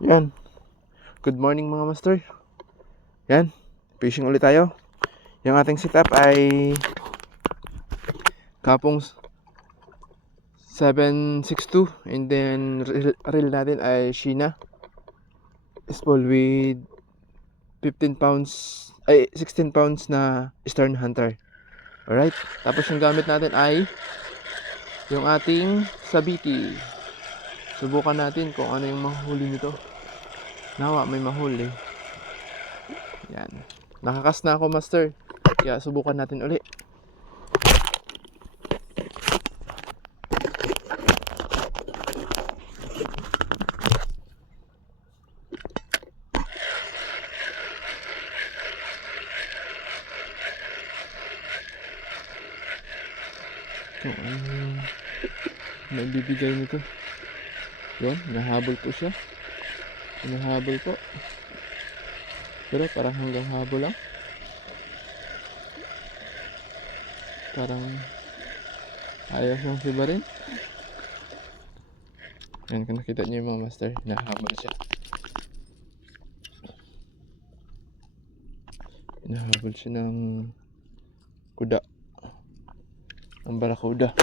Yan. Good morning mga master. Yan. Fishing ulit tayo. Yung ating setup ay kapong 762 and then reel natin ay Sheena spool with 15 pounds ay 16 pounds na Stern Hunter. Alright. Tapos yung gamit natin ay yung ating Sabiti. Subukan natin kung ano yung mahuli nito. Nawa may mahuli. Yan. Nakakas na ako master. Kaya subukan natin uli. Kung ano may bibigay nito. Yun, nahabol po siya. Nahabol po. Pero parang hanggang habol lang. Parang ayaw siyang sibarin. Yan, kung nakita niyo yung mga master, nahabol siya. Nahabol siya ng kuda. Ang barakuda.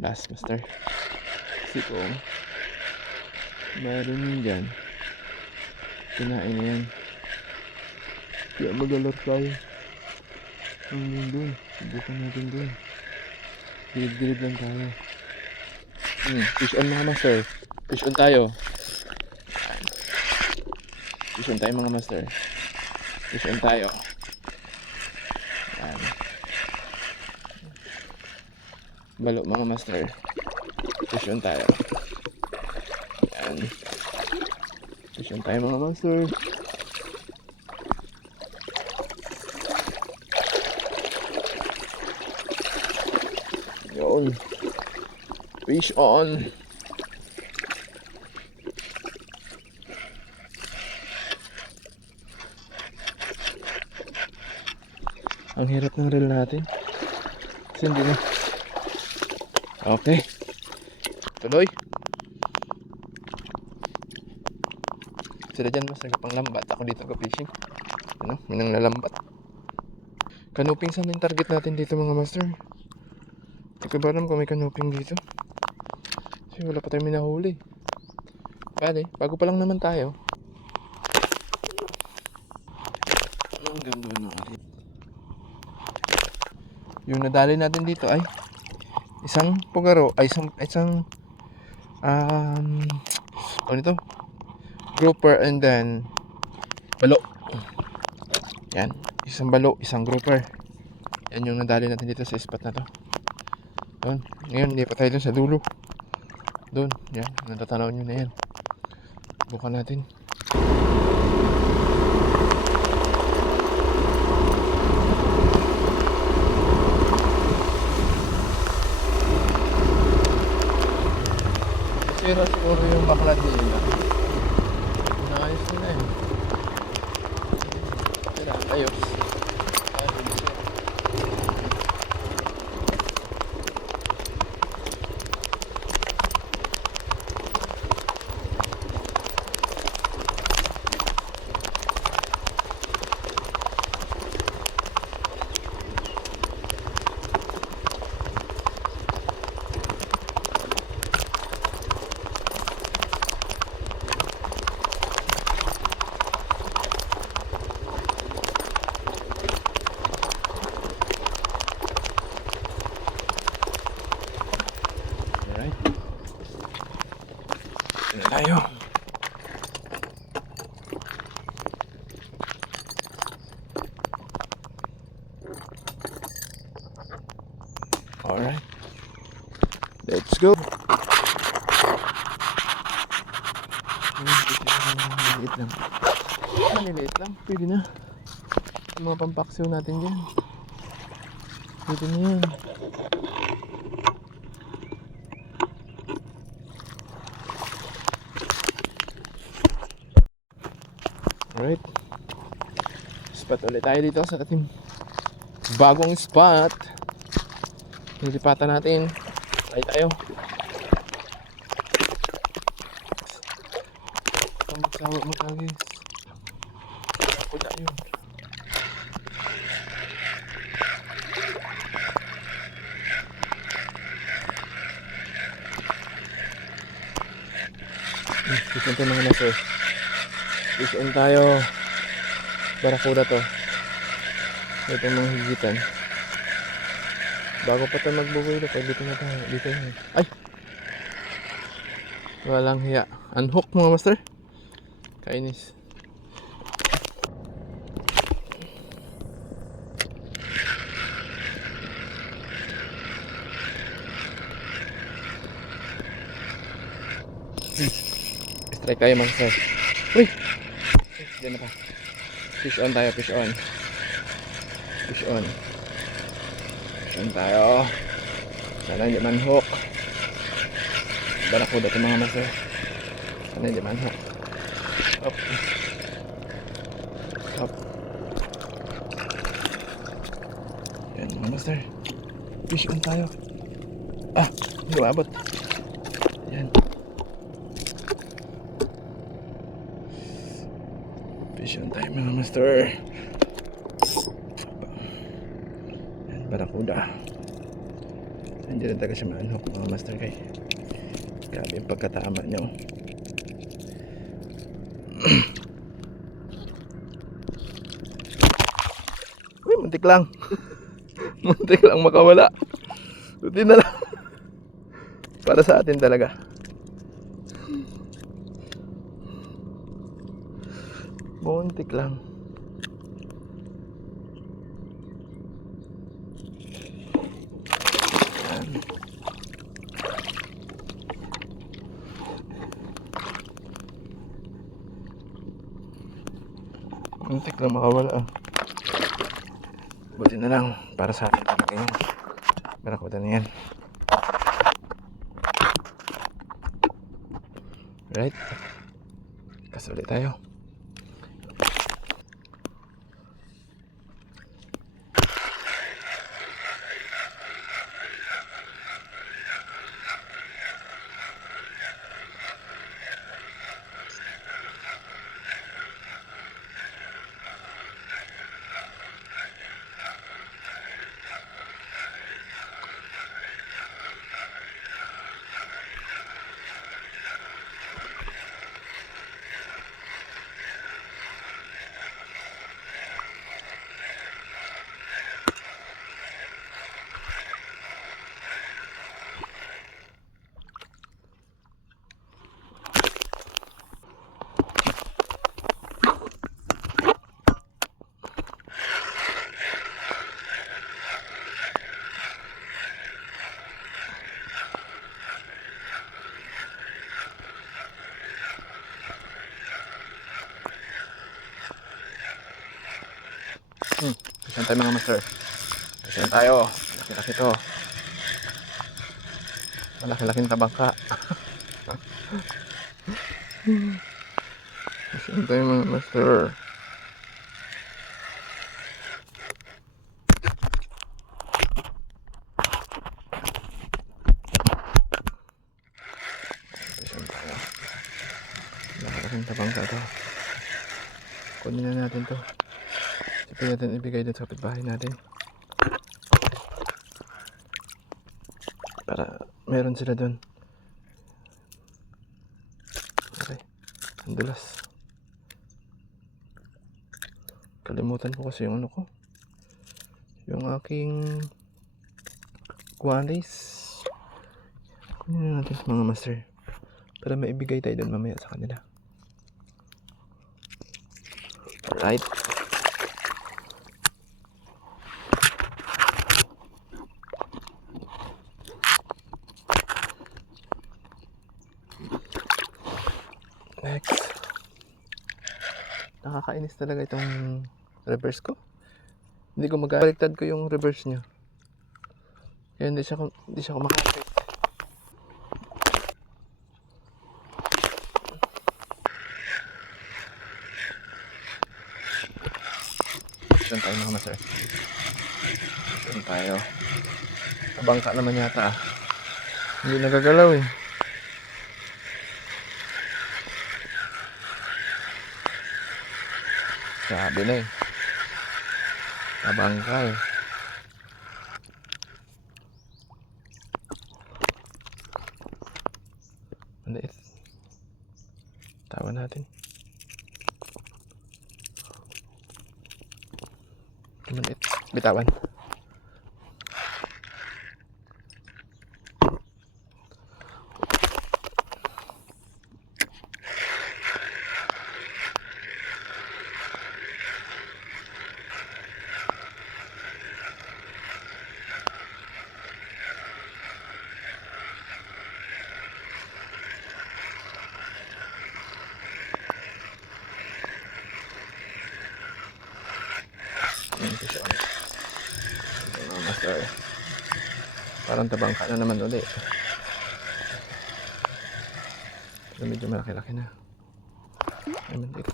Last master. Kasi kung mayroon dyan, kinain na yan. Kaya mag-alert tayo. Ang doon. Subukan natin doon. Gilid-gilid lang tayo. Fish on mga master. Fish on tayo. Fish on tayo mga master. Fish on tayo. Yan. Balo mga master. Fish on tayo. Yan. Fish on tayo mga master. Yun. Fish on. Ang hirap ng reel natin. Kasi hindi na. Okay. Tuloy. Sila dyan mas nagpanglambat. Ako dito ka-fishing. Ano? Minang nalambat. Kanuping saan yung target natin dito mga master? Hindi ko ba alam kung may kanuping dito? Kasi wala pa tayong minahuli. Bale, bago pa lang naman tayo. Ang ganda na natin. Yung nadali natin dito ay isang pugaro, ay isang ano ito? Grouper and then balo. Yan, isang balo, isang grouper. Yan yung nadali natin dito sa spot na to. Doon, ngayon hindi pa tayo dun sa dulo. Doon, yan, natatanaw nyo na yan. Bukan natin. Sira siguro yung baklad nila. Naayos nila eh. Sira, ayos. Tayo. Alright. Let's go. Maliliit lang. Maliliit lang. Pwede na. Yung mga pampaksiw natin dyan. Pwede na yan. Alright. Spot ulit tayo dito sa ating bagong spot. Nilipatan natin. Try tayo. magsawa mo guys. Ako na yun. Fish on tayo mga master. Fish on tayo. Barakuda to. Ito yung mga higitan. Bago pa tayo magbubuhay na, dito na tayo. Dito na. Ay! Walang hiya. Unhook mga master. Kainis. Strike tayo mga master. Uy! Diyan na pa. Fish on tayo, fish on. Fish on. Fish on tayo. Sana hindi manhook. Barakuda ito mga master. Sana hindi manhook. Up. Up. Yan mga master. Fish on tayo. Ah! Hindi maabot. Yan. Fish on tayo mga master. Yan, barakuda. Hindi rin talaga siya maanhok mga master kay. Grabe yung pagkatama nyo. Uy, muntik lang. Muntik lang makawala. Buti na lang. Para sa atin talaga. Muntik lang. Yan. Muntik lang makawala. Buti na lang para sa atin talaga yan. Barakuda na yan. Right? Kasuli tayo. Pasyan tayo mga master. Pasyan tayo. Laki-laki to. Malaki-laking tabangka. Pasyan tayo mga master. Pasyan tayo. Malaki-laking tabangka to. Kunin na natin to. Pwede natin ibigay dito sa kapitbahay natin para meron sila doon. Okay, ang dulas. Kalimutan ko kasi yung ano ko, yung aking guwalis. Kunin na natin mga master para maibigay tayo doon mamaya sa kanila. Alright. Next. Nakakainis talaga itong reverse ko. Hindi ko baliktad ko yung reverse niya. Kaya hindi siya kumakapit. Saan tayo mga master? Saan tayo? Kabangka naman yata ah. Hindi nagagalaw eh. Sabi na eh. Tabangka eh. Maliit. Tawa natin. Maliit. Bitawan. Master. Parang tabangka na naman ulit. Pero medyo malaki-laki na. Ay, maliit.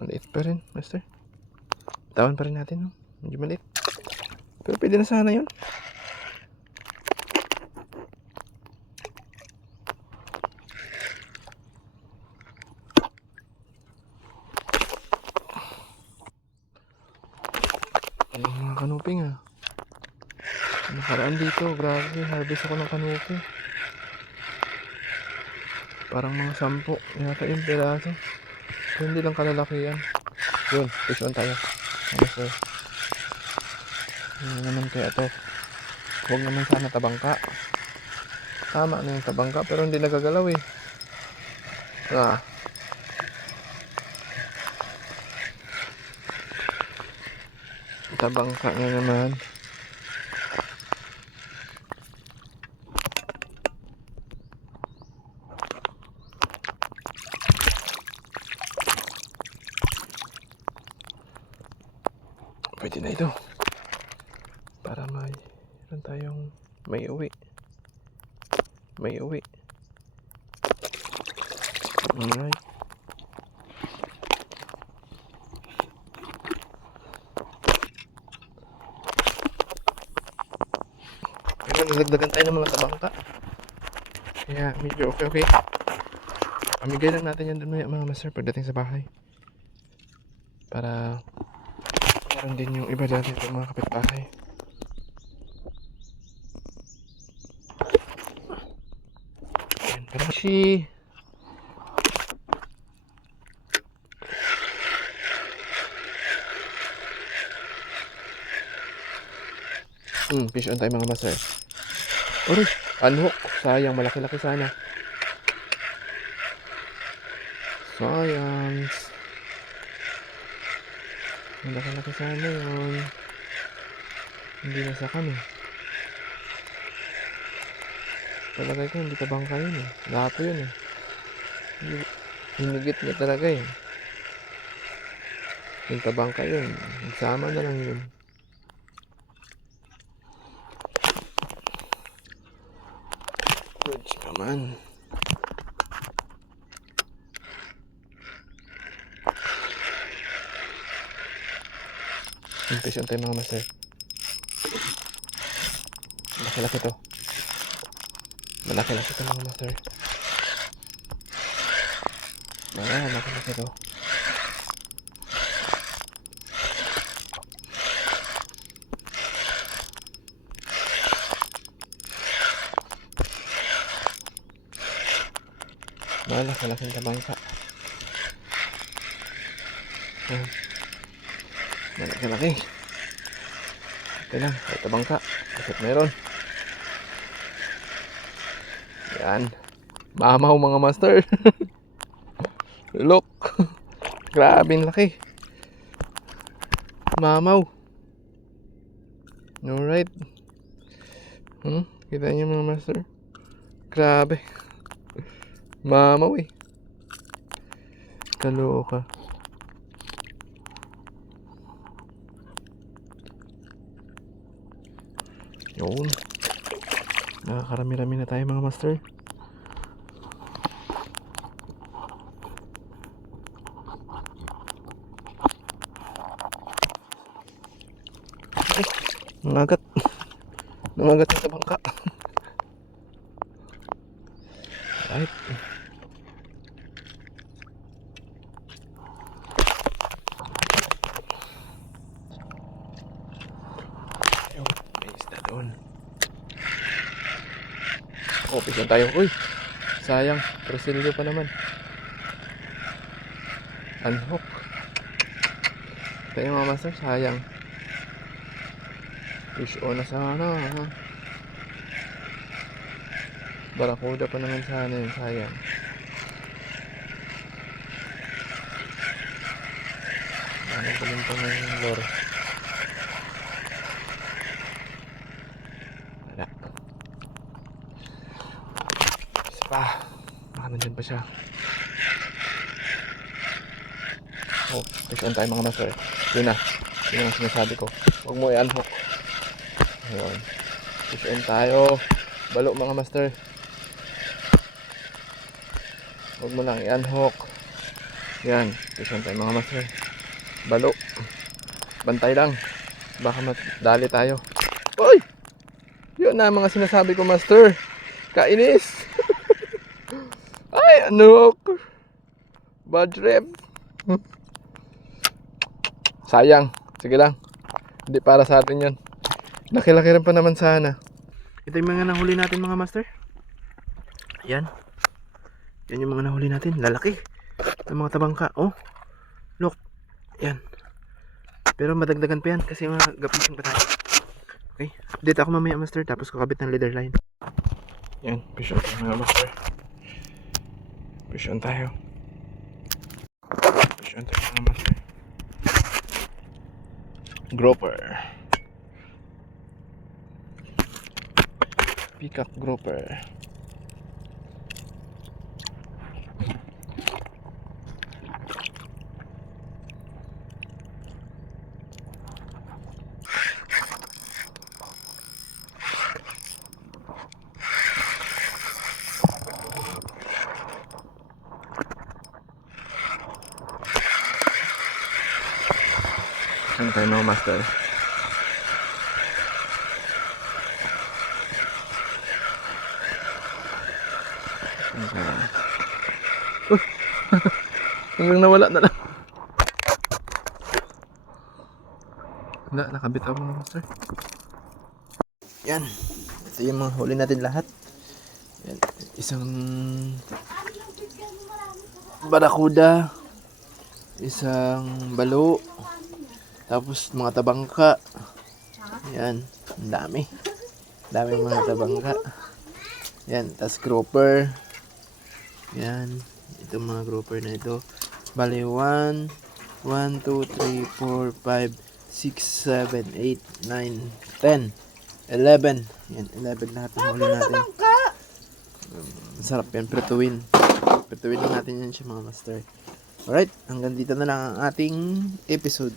Maliit pa rin, master. Tawan pa rin natin, no? Medyo maliit. Pero pwede na sana yun. Ay, mga kanuping ah. Nakaraan dito, grabe, harvest ako ng kanupi. Parang mga 10 yata yung piraso. So, hindi lang kalalaki yan. Yun, fish on tayo. Ano sir? Ano naman kaya to? Huwag naman sana tabangka. Tama na yung tabangka pero hindi nagagalaw eh. Ah. Tabangka na naman. Pwede na ito. Para mayroon tayong may uwi. May uwi. Alright. Kaya nalagdagan tayo ng mga tabangka. Kaya medyo okay. Pamigay lang natin yan doon mga master pagdating sa bahay. Para meron din yung iba dati itong mga kapitbahay. Ayan, parang si fish on tayo mga master. Uy, unhook. Sayang, malaki-laki sana. Sayang. Malaki-laki sana yun. Hindi nasakan eh. Palagay ko hindi tabangka yun eh. Lapo yun eh. Hinigit niya talaga eh. Yung tabangka yun. Nagsama na lang yun. Good naman. Impatient tayo mga master. Malaki-laki to. Malaki-laki to mga master. Malaki-laki to. Malaki-laking tabangka. Malaki-laki. Okay lang, kahit tabangka. Bakit meron? Yan. Mamaw mga master. Look. Grabe laki. Mamaw. Alright. Kita niyo mga master. Grabe. Mamaw eh. Kaloka. Yun. Nakakarami-rami na tayo mga master. Ay, nangagat. Nangagat yung tabangka. Right. Oh, fishon tayo. Uy, sayang. Rosilio pa naman. Unhook. Tayo mga master, sayang. Fish on na sana. Barakuda pa naman sana yun, sayang. Anong palinto na yung lure? Wala. Isa pa. Baka nandyan pa siya. Oh, fish on tayo mga master. Yun na. Yun ang sinasabi ko. Huwag mo i-unhook. Ayun. Fish on tayo. Balo mga master. Huwag mo lang i-unhook. Yan. Fish on tayo mga master. Balo. Bantay lang. Baka madali tayo. Uy! Yun na mga sinasabi ko master. Kainis. Ay, unhook. Bad trip. Sayang. Sige lang. Hindi para sa atin yun. Laki-laki rin pa naman sana. Ito yung mga nahuli natin mga master. Yan. Yan yung mga nahuli natin. Lalaki. Yung mga tabangka. Oh. Look. Yan. Pero madagdagan pa yan kasi mga gapisin pa tayo. Okay. Update ako mamaya master. Tapos kakabit ng leader line. Yan. Fish on tayo mga master. Fish on tayo. Fish on tayo mga master. Grouper. Peacock grouper. Saan tayo mga master? Hanggang nawala na lang. Wala, nakabit ako mga master. Yan. Ito yung mga huli natin lahat. Yan. Isang barakuda. Isang balo. Tapos mga tabangka. Yan. Ang dami. Dami mga tabangka. Yan. Tapos grouper. Yan. Ito mga grouper na ito. Bali 1, 2, 3, 4, 5, 6, 7, 8, 9, 10, 11. Yan, 11 lahat ng huli natin. Masarap yan, pretuin. Pretuin lang natin yan siya mga master. Alright, hanggang dito na lang ang ating episode.